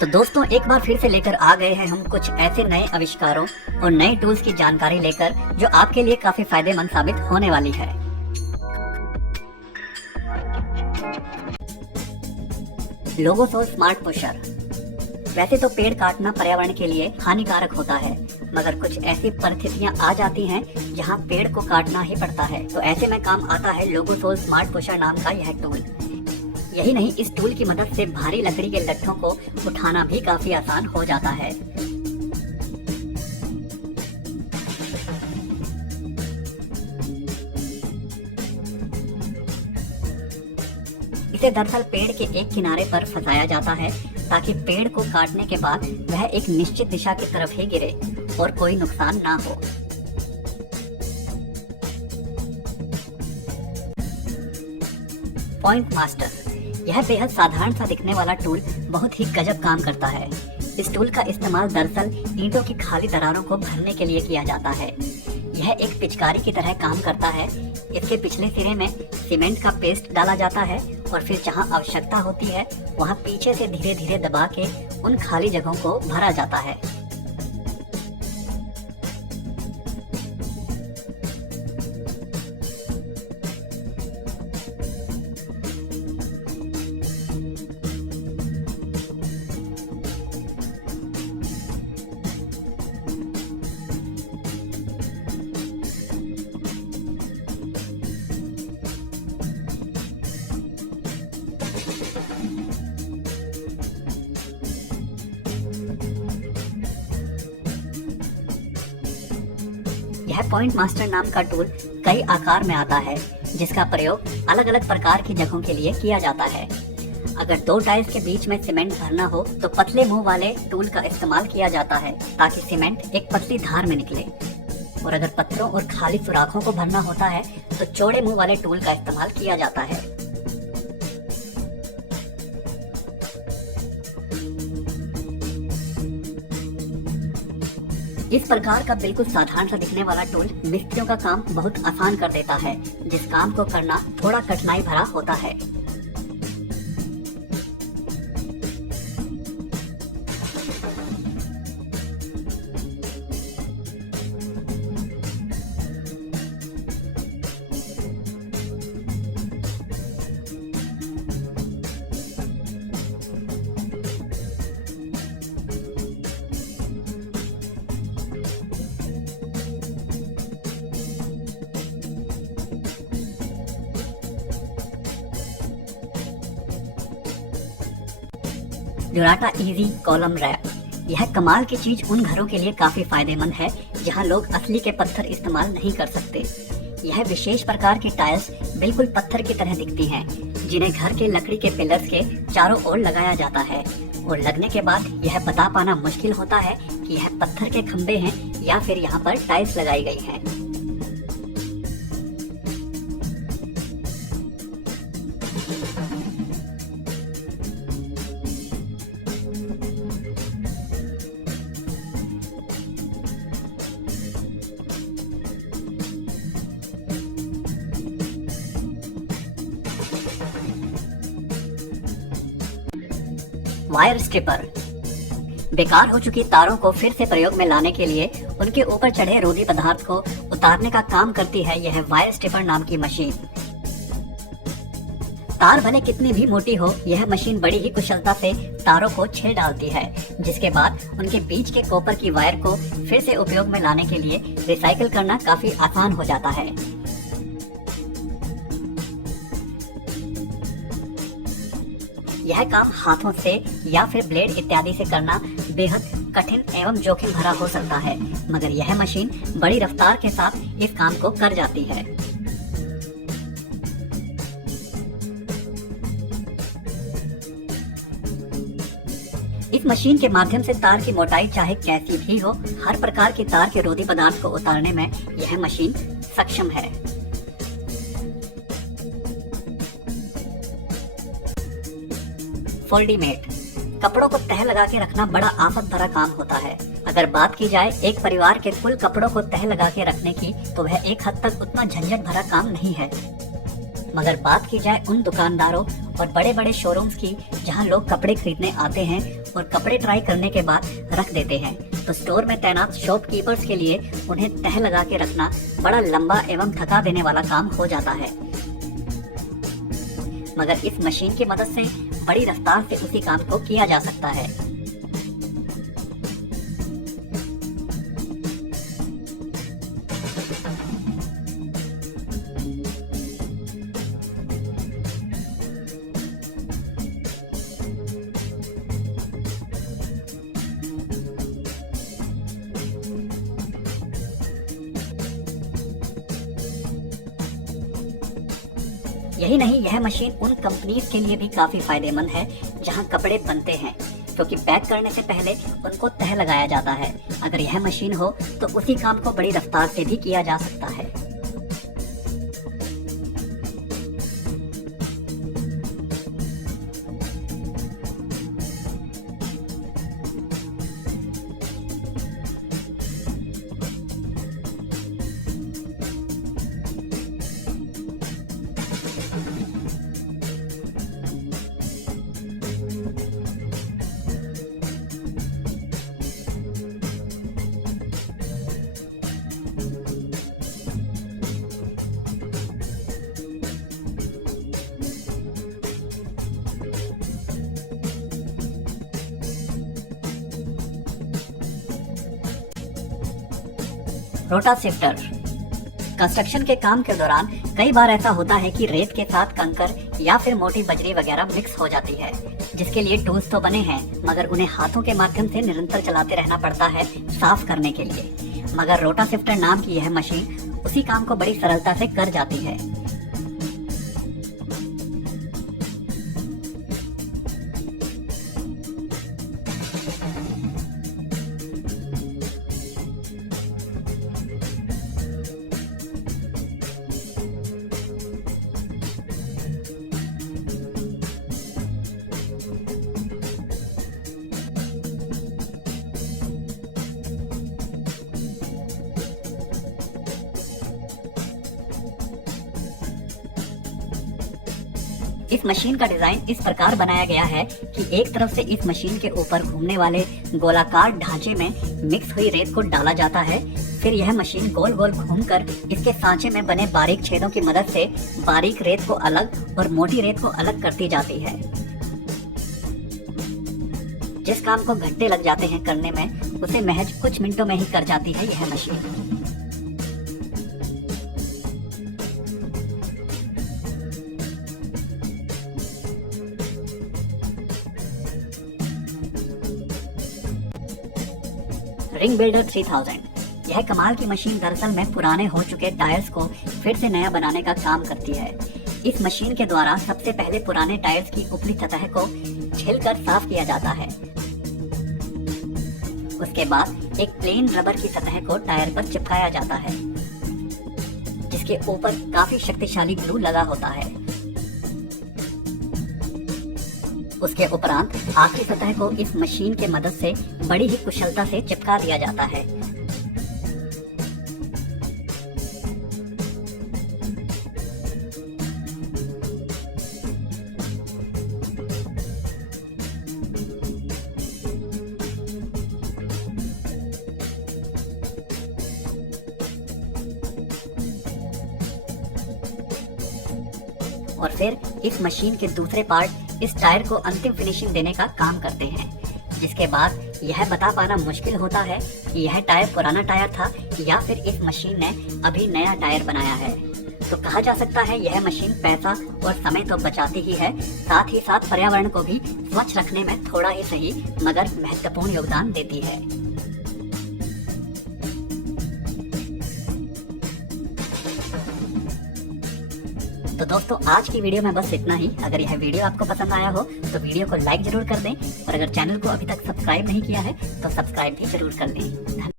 तो दोस्तों एक बार फिर से लेकर आ गए हैं हम कुछ ऐसे नए आविष्कारों और नए टूल्स की जानकारी लेकर जो आपके लिए काफी फायदेमंद साबित होने वाली है। लोगोसोल स्मार्ट पुशर। वैसे तो पेड़ काटना पर्यावरण के लिए हानिकारक होता है, मगर कुछ ऐसी परिस्थितियां आ जाती हैं जहां पेड़ को काटना ही पड़ता है, तो ऐसे में काम आता है लोगोसोल स्मार्ट पुशर नाम का यह टूल। यही नहीं, इस टूल की मदद से भारी लकड़ी के लट्ठों को उठाना भी काफी आसान हो जाता है। इसे दरअसल पेड़ के एक किनारे पर फंसाया जाता है ताकि पेड़ को काटने के बाद वह एक निश्चित दिशा की तरफ ही गिरे और कोई नुकसान ना हो। Point master. यह बेहद साधारण सा दिखने वाला टूल बहुत ही गजब काम करता है। इस टूल का इस्तेमाल दरअसल ईंटों की खाली दरारों को भरने के लिए किया जाता है। यह एक पिचकारी की तरह काम करता है। इसके पिछले सिरे में सीमेंट का पेस्ट डाला जाता है और फिर जहां आवश्यकता होती है वहां पीछे से धीरे धीरे दबा के उन खाली जगहों को भरा जाता है। यह पॉइंट मास्टर नाम का टूल कई आकार में आता है, जिसका प्रयोग अलग अलग प्रकार की जगहों के लिए किया जाता है। अगर दो टाइल्स के बीच में सीमेंट भरना हो तो पतले मुंह वाले टूल का इस्तेमाल किया जाता है ताकि सीमेंट एक पतली धार में निकले, और अगर पत्थरों और खाली सुराखों को भरना होता है तो चौड़े मुंह वाले टूल का इस्तेमाल किया जाता है। इस प्रकार का बिल्कुल साधारण सा दिखने वाला टूल मिस्त्रियों का काम बहुत आसान कर देता है, जिस काम को करना थोड़ा कठिनाई भरा होता है। ड्यूराटा इजी कॉलम रैप। यह कमाल की चीज उन घरों के लिए काफी फायदेमंद है जहां लोग असली के पत्थर इस्तेमाल नहीं कर सकते। यह विशेष प्रकार की टाइल्स बिल्कुल पत्थर की तरह दिखती हैं, जिन्हें घर के लकड़ी के पिलर्स के चारों ओर लगाया जाता है, और लगने के बाद यह बता पाना मुश्किल होता है कि यह पत्थर के खंभे हैं या फिर यहाँ पर टाइल्स लगाई गई हैं। Wire stripper. बेकार हो चुकी तारों को फिर से प्रयोग में लाने के लिए उनके ऊपर चढ़े रोधी पदार्थ को उतारने का काम करती है यह वायर स्ट्रिपर नाम की मशीन। तार भले कितनी भी मोटी हो, यह मशीन बड़ी ही कुशलता से तारों को छील डालती है, जिसके बाद उनके बीच के कॉपर की वायर को फिर से उपयोग में लाने के लिए रिसाइकिल करना काफी आसान हो जाता है। यह काम हाथों से या फिर ब्लेड इत्यादि से करना बेहद कठिन एवं जोखिम भरा हो सकता है, मगर यह मशीन बड़ी रफ्तार के साथ इस काम को कर जाती है। इस मशीन के माध्यम से तार की मोटाई चाहे कैसी भी हो, हर प्रकार की तार के रोधी पदार्थ को उतारने में यह मशीन सक्षम है। फोल्डीमेट। कपड़ों को तह लगा के रखना बड़ा आफत भरा काम होता है। अगर बात की जाए एक परिवार के कुल कपड़ों को तह लगा के रखने की, तो वह एक हद तक उतना झंझट भरा काम नहीं है। मगर बात की जाए उन दुकानदारों और बड़े बड़े शोरूम्स की जहां लोग कपड़े खरीदने आते हैं, और कपड़े ट्राई करने के बाद रख देते हैं, तो स्टोर में तैनात शॉपकीपर्स के लिए उन्हें तह लगा के रखना बड़ा लंबा एवं थका देने वाला काम हो जाता है। मगर इस मशीन की मदद से बड़ी रफ्तार से उसी काम को किया जा सकता है। यही नहीं, यह मशीन उन कंपनीज के लिए भी काफी फायदेमंद है जहां कपड़े बनते हैं, क्योंकि पैक करने से पहले उनको तह लगाया जाता है। अगर यह मशीन हो तो उसी काम को बड़ी रफ्तार से भी किया जा सकता है। रोटाशिफ्टर। कंस्ट्रक्शन के काम के दौरान कई बार ऐसा होता है कि रेत के साथ कंकर या फिर मोटी बजरी वगैरह मिक्स हो जाती है, जिसके लिए टूल्स तो बने हैं, मगर उन्हें हाथों के माध्यम से निरंतर चलाते रहना पड़ता है साफ करने के लिए। मगर रोटाशिफ्टर नाम की यह मशीन उसी काम को बड़ी सरलता से कर जाती है। इस मशीन का डिजाइन इस प्रकार बनाया गया है कि एक तरफ से इस मशीन के ऊपर घूमने वाले गोलाकार ढांचे में मिक्स हुई रेत को डाला जाता है। फिर यह मशीन गोल गोल घूमकर इसके सांचे में बने बारीक छेदों की मदद से बारीक रेत को अलग और मोटी रेत को अलग करती जाती है। जिस काम को घंटे लग जाते हैं करने में, उसे महज कुछ मिनटों में ही कर जाती है यह मशीन। Ring builder 3000। यह कमाल की मशीन दरअसल में पुराने हो चुके टायर्स को फिर से नया बनाने का काम करती है। इस मशीन के द्वारा सबसे पहले पुराने टायर्स की ऊपरी सतह को छिलकर साफ किया जाता है। उसके बाद एक प्लेन रबर की सतह को टायर पर चिपकाया जाता है, जिसके ऊपर काफी शक्तिशाली ग्लू लगा होता है। उसके उपरांत आखिरी सतह को इस मशीन के मदद से बड़ी ही कुशलता से चिपका दिया जाता है। और फिर इस मशीन के दूसरे पार्ट इस टायर को अंतिम फिनिशिंग देने का काम करते हैं, जिसके बाद यह बता पाना मुश्किल होता है कि यह टायर पुराना टायर था या फिर इस मशीन ने अभी नया टायर बनाया है। तो कहा जा सकता है यह मशीन पैसा और समय तो बचाती ही है, साथ ही साथ पर्यावरण को भी स्वच्छ रखने में थोड़ा ही सही मगर महत्वपूर्ण योगदान देती है। तो दोस्तों, आज की वीडियो में बस इतना ही। अगर यह वीडियो आपको पसंद आया हो तो वीडियो को लाइक जरूर कर दें, और अगर चैनल को अभी तक सब्सक्राइब नहीं किया है तो सब्सक्राइब भी जरूर कर लें।